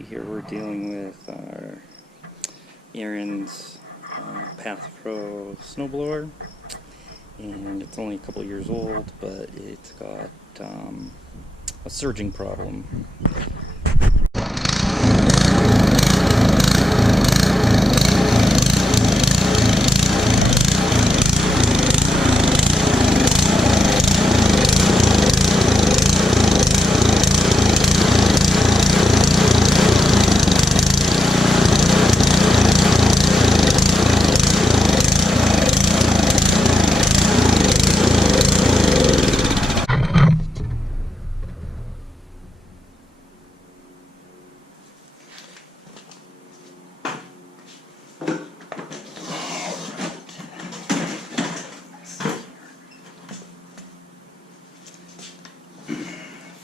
Tonight here we're dealing with our Ariens Path Pro snowblower, and it's only a couple years old, but it's got a surging problem.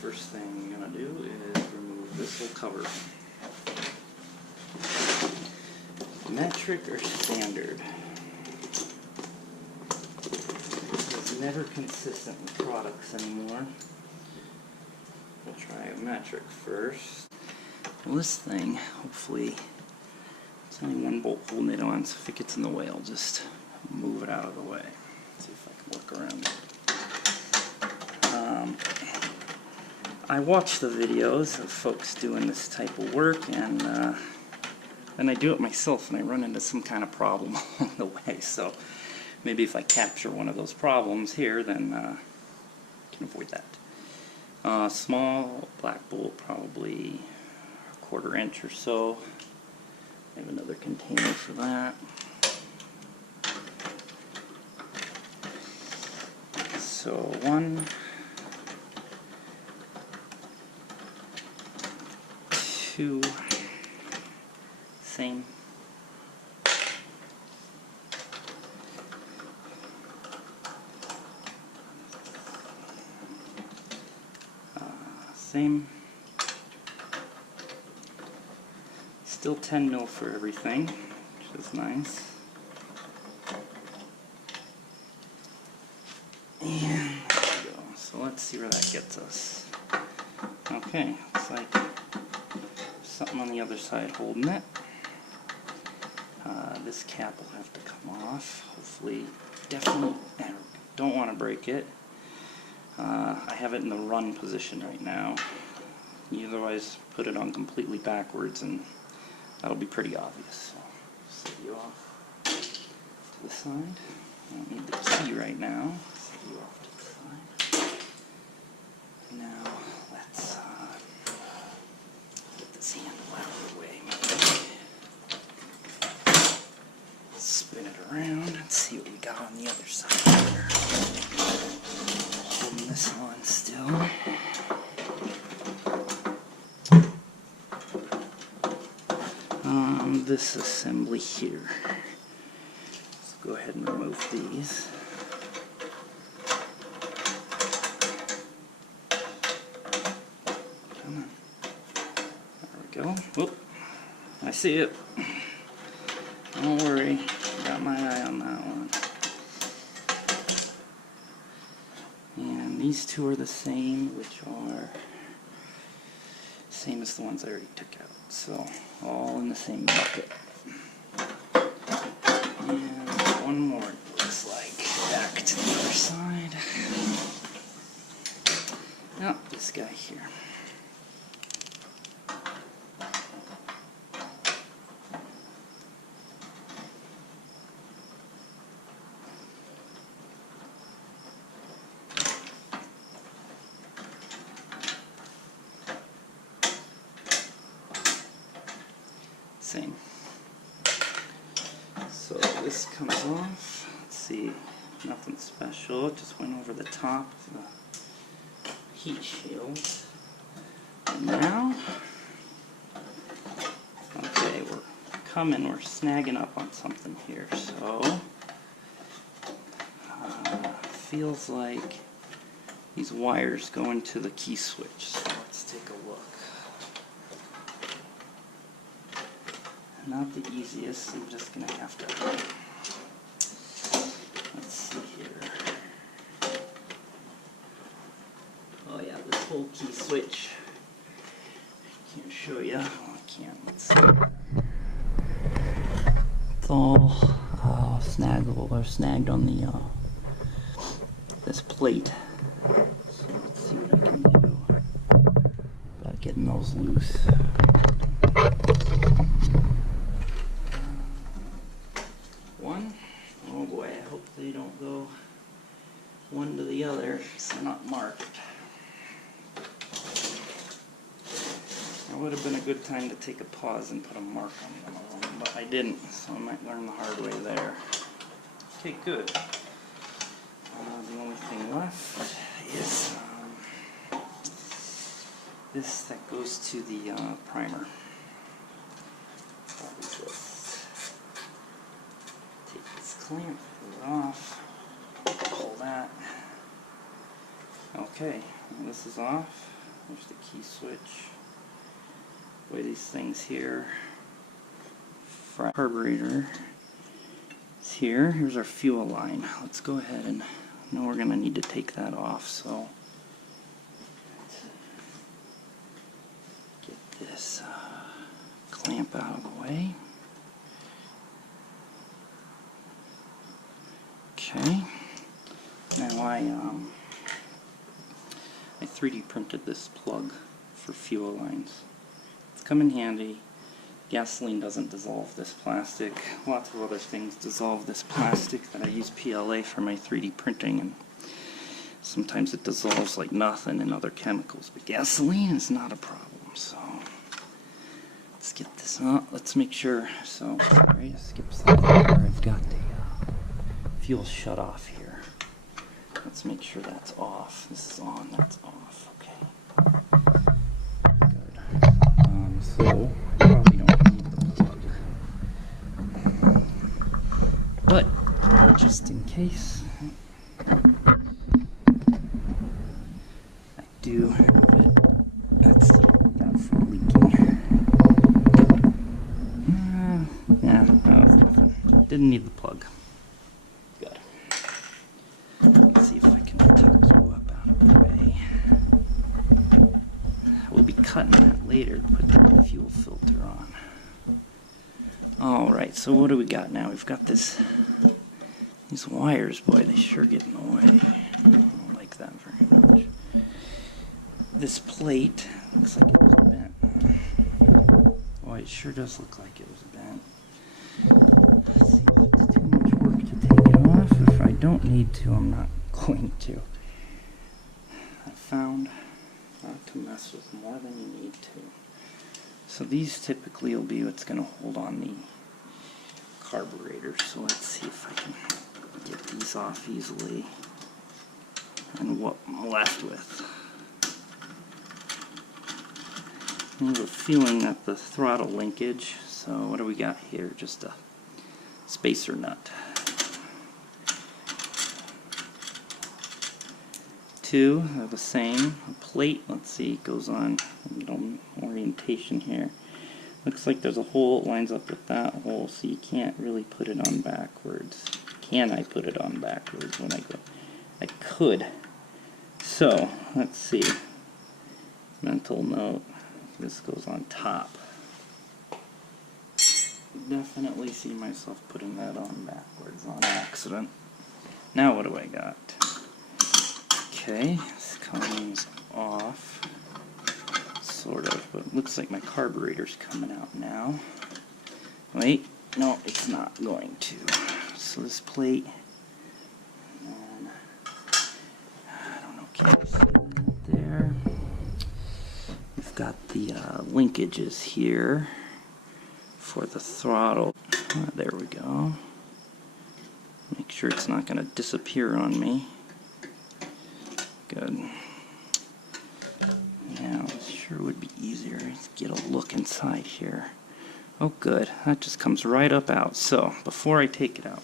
First thing I'm going to do is remove this little cover. Metric or standard? It's never consistent with products anymore. We'll try a metric first. Well, this thing, hopefully, it's only one bolt holding it on, so if it gets in the way, I'll just move it out of the way. See if I can work around it. I watch the videos of folks doing this type of work, and then I do it myself, and I run into some kind of problem along the way. So maybe if I capture one of those problems here, then I can avoid that. Small black bolt, probably a 1/4 inch or so. I have another container for that. So 1, 2, same. Same. Still 10 mil for everything, which is nice. And there we go. So let's see where that gets us. Okay, looks like something on the other side holding it. This cap will have to come off. Hopefully, definitely don't want to break it. I have it in the run position right now. You otherwise put it on completely backwards and that'll be pretty obvious. So set you off to the side. I don't need the key right now. Set you off to the side. Now let's get this handle out of the way. Spin it around and see what we got on the other side here. Holding this on still. This assembly here. Let's go ahead and remove these. Come on. There we go. Whoop. I see it. Don't worry. Got my eye on that one. And these two are the same, which are same as the ones I already took out. So, all in the same bucket. And one more, it looks like. Back to the other side. Oh, this guy here. Same. So this comes off. Let's see, nothing special. It just went over the top of the heat shield. And now, okay, we're snagging up on something here. So feels like these wires go into the key switch. So let's take a look. Not the easiest, I'm just going to have to, let's see here. Oh yeah, this whole key switch, I can't show you, I'll can. Let's see. It's all snagged on the this plate. So let's see what I can do about getting those loose. One. Oh boy, I hope they don't go one to the other. It's not marked. That would have been a good time to take a pause and put a mark on one of them, but I didn't, so I might learn the hard way there. Okay, good. The only thing left is this that goes to the primer. Probably just take this clamp, pull it off, pull that. Okay, and this is off. There's the key switch. Boy, these things here. Carburetor is here. Here's our fuel line. Let's go ahead and I know we're going to need to take that off, so get this clamp out of the way. Okay. Now I 3D printed this plug for fuel lines. It's come in handy. Gasoline doesn't dissolve this plastic. Lots of other things dissolve this plastic that I use PLA for my 3D printing, and sometimes it dissolves like nothing in other chemicals, but gasoline is not a problem. So let's get this on. Let's make sure. So sorry, I skipped something there. I've got the fuel shut off here. Let's make sure that's off. This is on. That's off. Okay. Good. So probably don't need the plug, but just in case, I do have it. Let's see what we got for leaking. Yeah, that was nothing. Didn't need the plug. Good. Let's see if I can tuck you up out of the way. We'll be cutting that later to put the fuel filter on. Alright, so what do we got now? We've got these wires, boy, they sure get in the way. I don't like that very much. This plate looks like it was bent. Boy, it sure does look like it was bent. Let's see if it's too much work to take it off. If I don't need to, I'm not going to. I found not to mess with more than you need to. So these typically will be what's going to hold on the carburetor. So let's see if I can get these off easily and what I'm left with. I have a feeling that the throttle linkage, so what do we got here? Just a spacer nut. Two are the same. A plate, let's see, goes on a little orientation here. Looks like there's a hole that lines up with that hole, so you can't really put it on backwards. Can I put it on backwards when I go? I could. So, let's see. Mental note. This goes on top. Definitely see myself putting that on backwards on accident. Now what do I got? Okay, this comes off, sort of, but it looks like my carburetor's coming out now. Wait, no, it's not going to. So this plate, and I don't know, can you see that there? We've got the linkages here for the throttle. There we go. Make sure it's not going to disappear on me. Good. Now, it sure would be easier to get a look inside here. Oh good, that just comes right up out. So, before I take it out,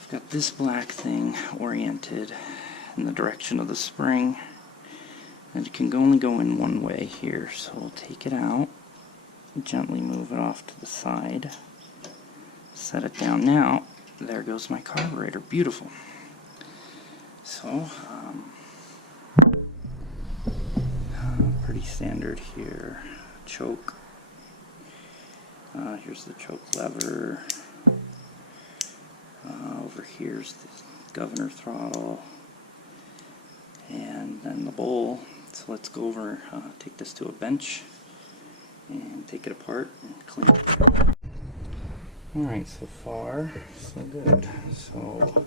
I've got this black thing oriented in the direction of the spring, and it can only go in one way here. So we'll take it out, gently move it off to the side, set it down. Now, there goes my carburetor. Beautiful. So, pretty standard here. choke. Here's the choke lever. Over here's the governor throttle. And then the bowl. So let's go over, take this to a bench and take it apart and clean it. Alright, so far so good. So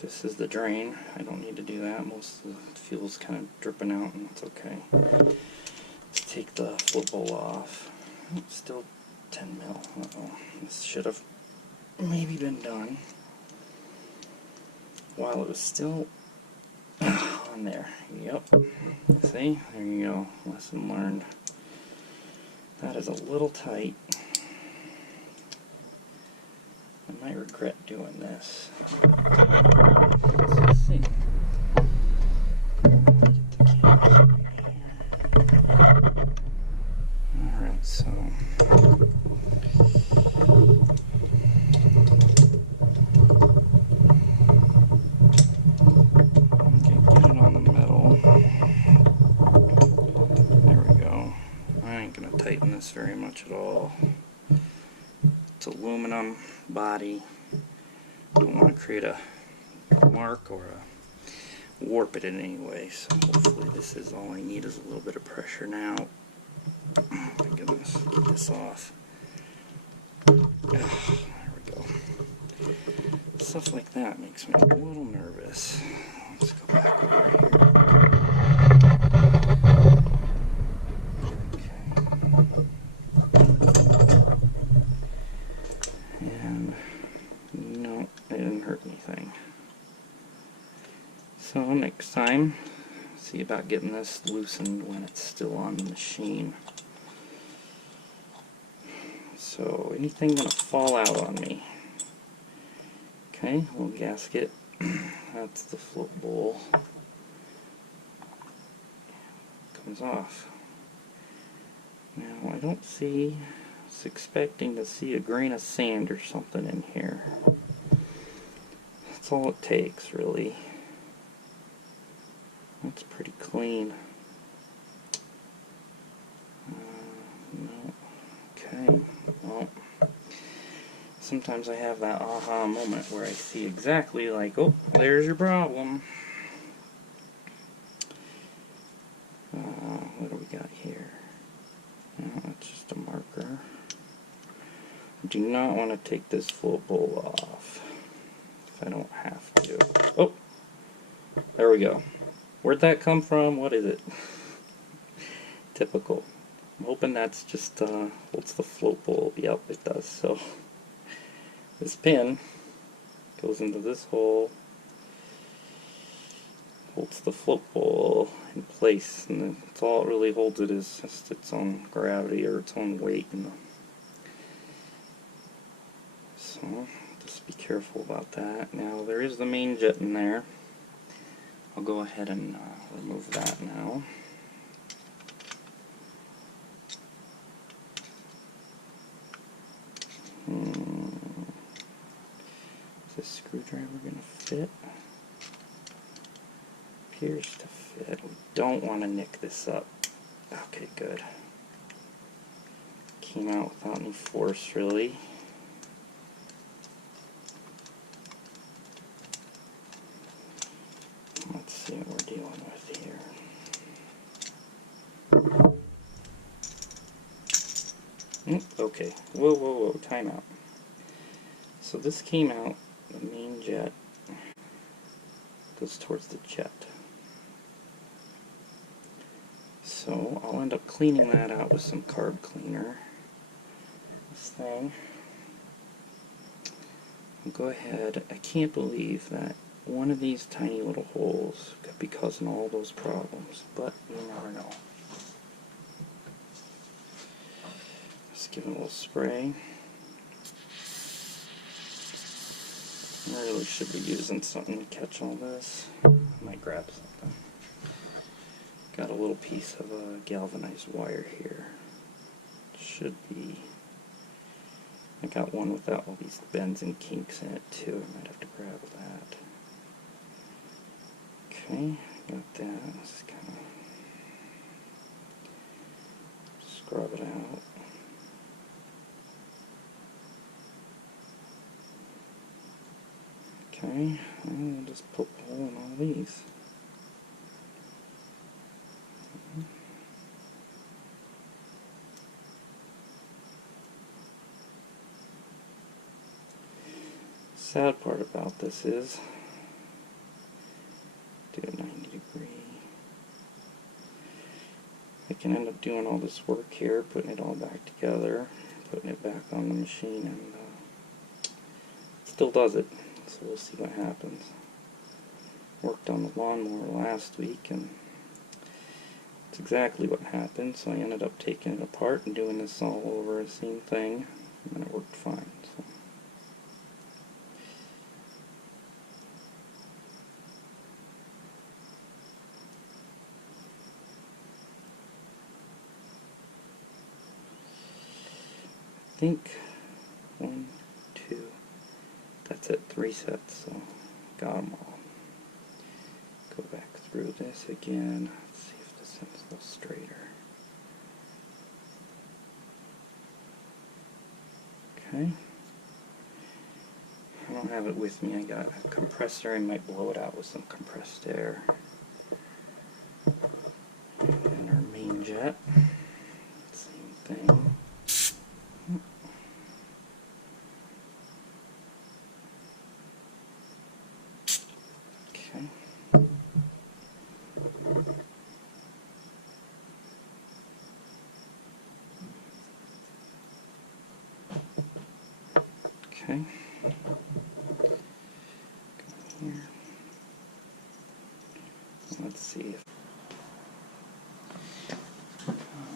this is the drain. I don't need to do that. Most of the fuel's kind of dripping out and it's okay. Let's take the flip bowl off. It's still 10 mil. Uh-oh. This should have maybe been done while it was still on there. Yep. See? There you go. Lesson learned. That is a little tight. I might regret doing this. Let's see. Get the camera right here. Alright, so okay, get it on the metal. There we go. I ain't gonna tighten this very much at all. It's aluminum body. Don't want to create a mark or warp it in any way, so hopefully this is all I need is a little bit of pressure now. Oh my goodness, get this off. There we go. Stuff like that makes me a little nervous. Let's go back over here. And no, it didn't hurt anything. So next time, see about getting this loosened when it's still on the machine. So anything gonna fall out on me? Okay, little gasket. That's the float bowl. Comes off. Now I don't see. I was expecting to see a grain of sand or something in here. That's all it takes, really. That's pretty clean. No. Okay. Well, sometimes I have that aha moment where I see exactly like, oh, there's your problem. What do we got here? No, that's just a marker. I do not want to take this float bowl off if I don't have to. Oh, there we go. Where'd that come from? What is it? Typical. I'm hoping that's just holds the float bowl. Yep, it does. So this pin goes into this hole, holds the float bowl in place, and that's all it really holds it is just its own gravity or its own weight. So just be careful about that. Now there is the main jet in there. I'll go ahead and remove that now. Is this screwdriver going to fit? Appears to fit. We don't want to nick this up. Okay, good. Came out without any force, really. Let's see what we're dealing with here. Okay. Whoa, whoa, whoa. Time out. So this came out, the main jet goes towards the jet. So I'll end up cleaning that out with some carb cleaner. This thing. I'll go ahead. I can't believe that one of these tiny little holes could be causing all those problems, but you never know. Just give it a little spray. I really should be using something to catch all this. I might grab something. Got a little piece of galvanized wire here. Should be. I got one without all these bends and kinks in it too. I might have to grab that. Okay, got that. This is kind scrub it out. Okay, and I'll just poke a hole in all these. Sad part about this is, do a 90-degree. I can end up doing all this work here, putting it all back together, putting it back on the machine, and it still does it. So we'll see what happens. Worked on the lawnmower last week, and it's exactly what happened. So I ended up taking it apart and doing this all over the same thing, and it worked fine. So. I think 1, 2, that's it, 3 sets, so got them all. Go back through this again, let's see if this one's a little straighter. Okay, I don't have it with me, I got a compressor, I might blow it out with some compressed air. And our main jet, same thing. Okay. Go here. Let's see if.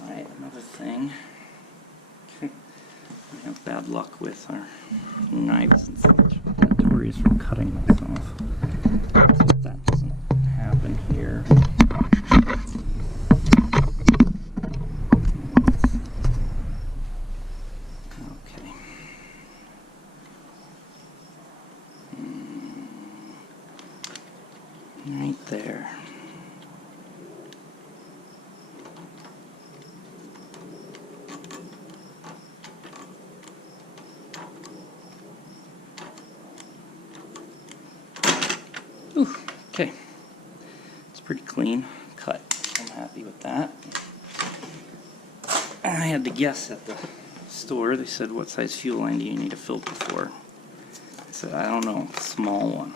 Alright, another thing. We have bad luck with our knives and such. Notorious for cutting myself. So that doesn't happen here. Right there. Ooh, okay. It's pretty clean cut. I'm happy with that. I had to guess at the store. They said, what size fuel line do you need a filter for? I said, I don't know, small one.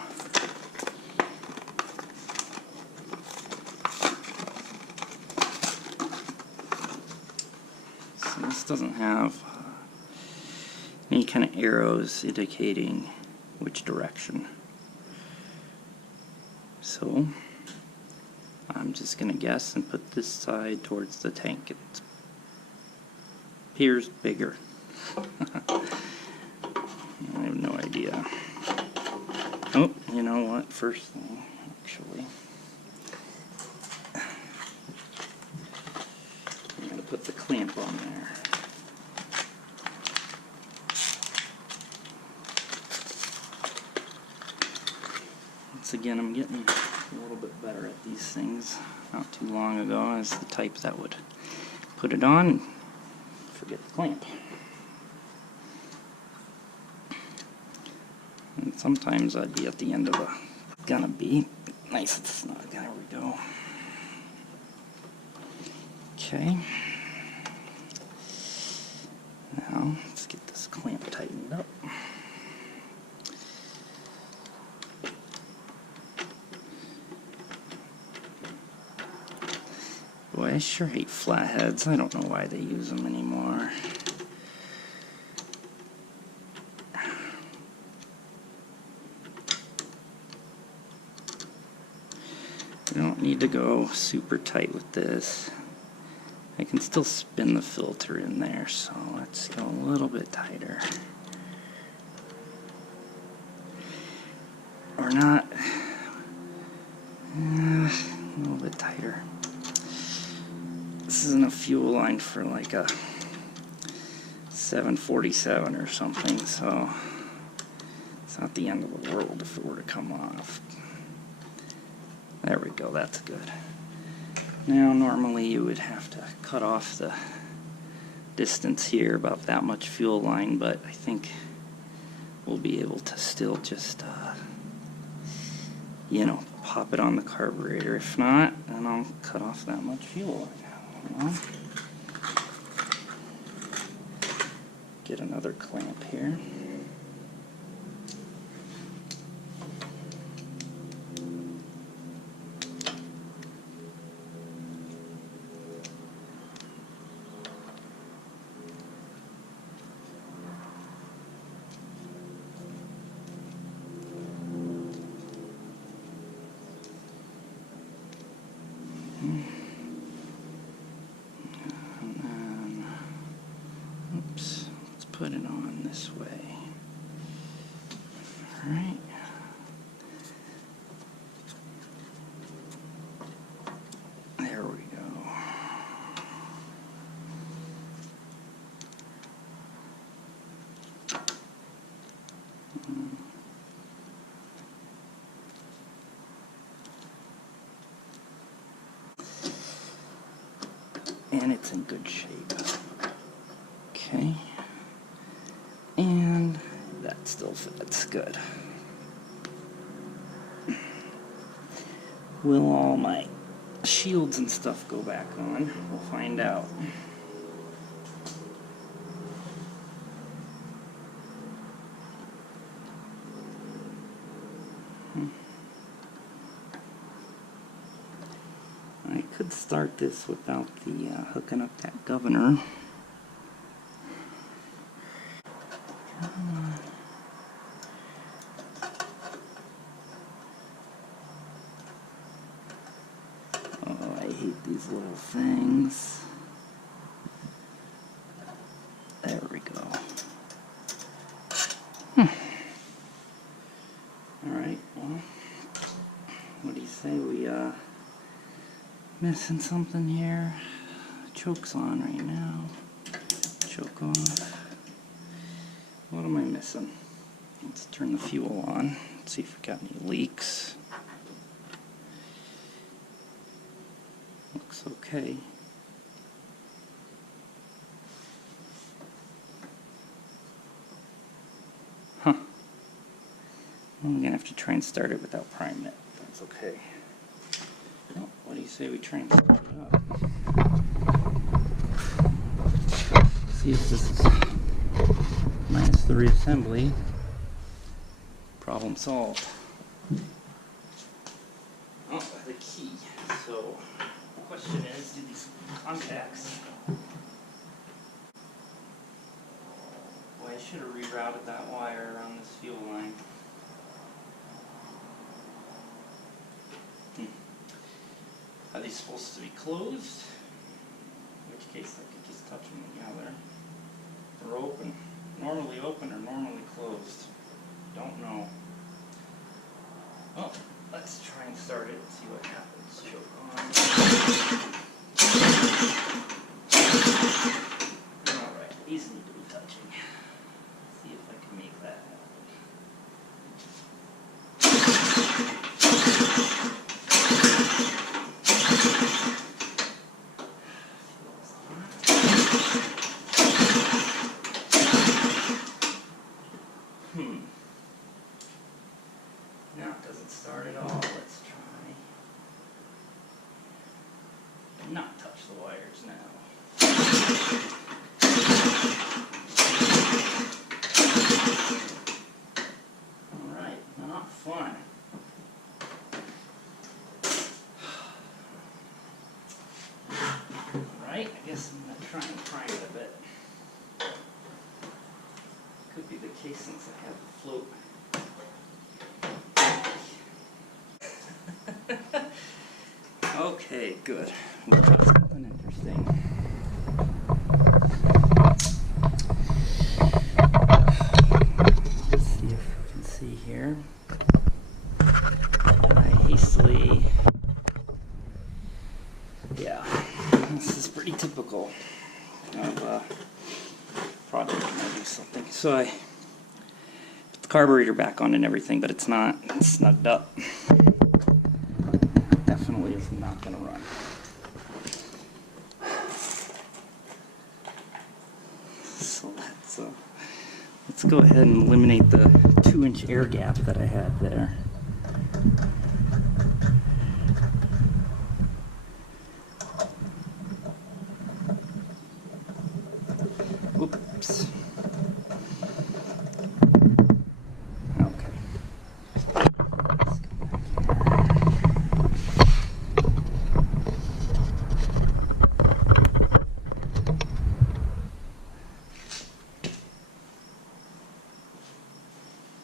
This doesn't have any kind of arrows indicating which direction. So I'm just going to guess and put this side towards the tank. It appears bigger. I have no idea. Oh, you know what? First thing, actually. I'm going to put the clamp on there. Once again, I'm getting a little bit better at these things. Not too long ago, I was the type that would put it on and forget the clamp. And sometimes I'd be at the end of a gonna be nice and snug. There we go. Okay. Now let's get this clamp tightened up. Boy, I sure hate flatheads. I don't know why they use them anymore. I don't need to go super tight with this. I can still spin the filter in there, so let's go a little bit tighter. Or not. A little bit tighter. This isn't a fuel line for like a 747 or something, so it's not the end of the world if it were to come off. There we go, that's good. Now normally you would have to cut off the distance here, about that much fuel line, but I think we'll be able to still just, you know, pop it on the carburetor. If not, then I'll cut off that much fuel line. You know? Get another clamp here. And then, oops, let's put it on this way. All right. There we go. And it's in good shape. Okay. And that still fits good. Will all my shields and stuff go back on? We'll find out. I could start this without the hooking up that governor. Oh, I hate these little things. There we go. Alright, well, what do you say we, missing something here? Choke's on right now. Choke off. What am I missing? Let's turn the fuel on. Let's see if we got any leaks. Looks okay. Huh. I'm gonna have to try and start it without priming it. That's okay. Well, what do you say we try and start it up? See if this is minus the reassembly. Problem solved. Oh, the key. So, the question is, do these contacts... Boy, I should have rerouted that wire around this fuel line. Are these supposed to be closed? In which case I could just touch them together. Or open. Normally open or normally closed. Don't know. Oh, let's try and start it and see what happens. Choke on. Alright, these need to be touching. See if I can make that happen. Now it doesn't start at all. Let's try. Not touch the wires now. Alright, not fun. Alright, I guess I'm going to try and prime it a bit. Could be the case since I have the float. Okay, good. We've got something interesting. Let's see if we can see here. And I hastily... Yeah, this is pretty typical of a project when I do something. So I put the carburetor back on and everything, but it's not snugged up. Definitely is not going to run. So let's go ahead and eliminate the 2-inch air gap that I had there. Oops. Okay.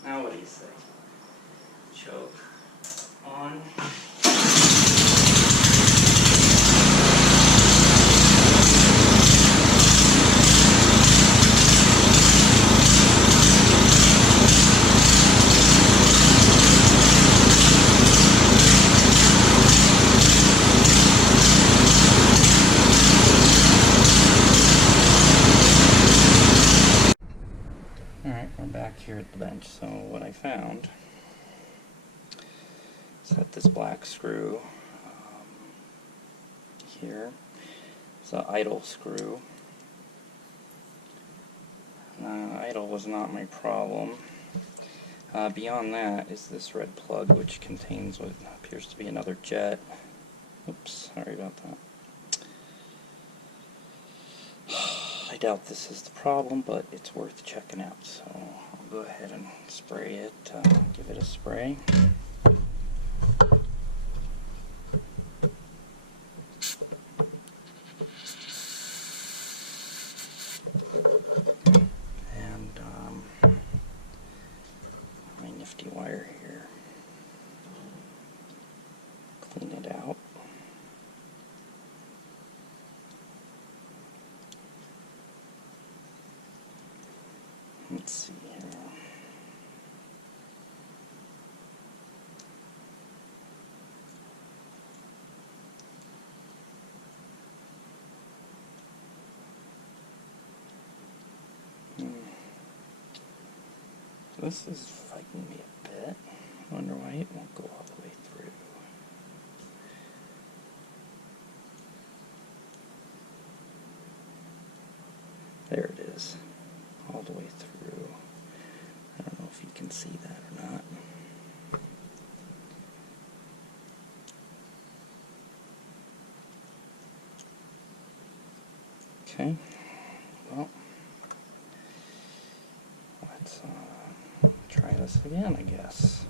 Now what do you say? Choke on. Alright, we're back here at the bench. So what I found is that this black screw here is an idle screw. Idle was not my problem. Beyond that is this red plug, which contains what appears to be another jet. Oops, sorry about that. I doubt this is the problem, but it's worth checking out. So I'll go ahead and spray it, give it a spray. And my nifty wire here. Clean it out. Let's see here. So this is fighting me a bit. I wonder why it won't go all the way through. There it is. All the way through. I don't know if you can see that or not. Okay, well, let's try this again, I guess.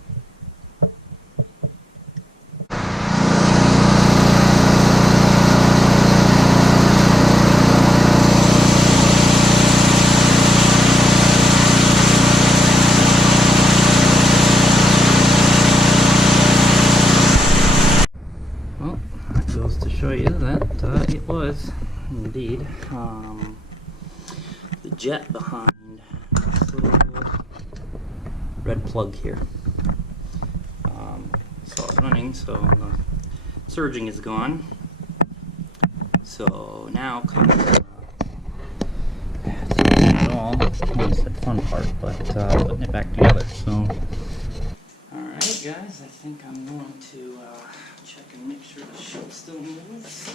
Well, that goes to show you that it was indeed the jet behind this little red plug here. Saw it running, so the surging is gone. So now comes it's not fun at all. I said fun part, but putting it back together. So, all right, guys, I think I'm going to check and make sure the ship still moves.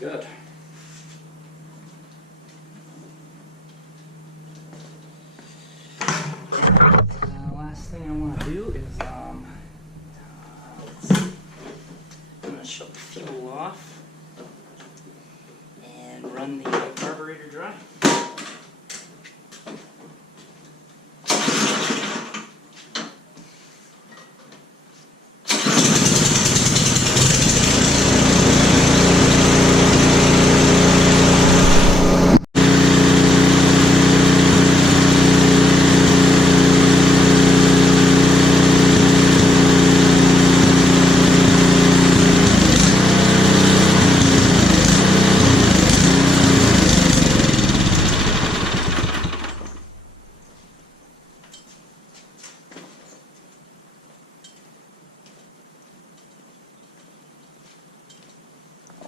Good. Last thing I want to do is let's see. I'm going to shut the fuel off and run the carburetor dry.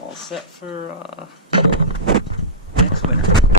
All set for next winter.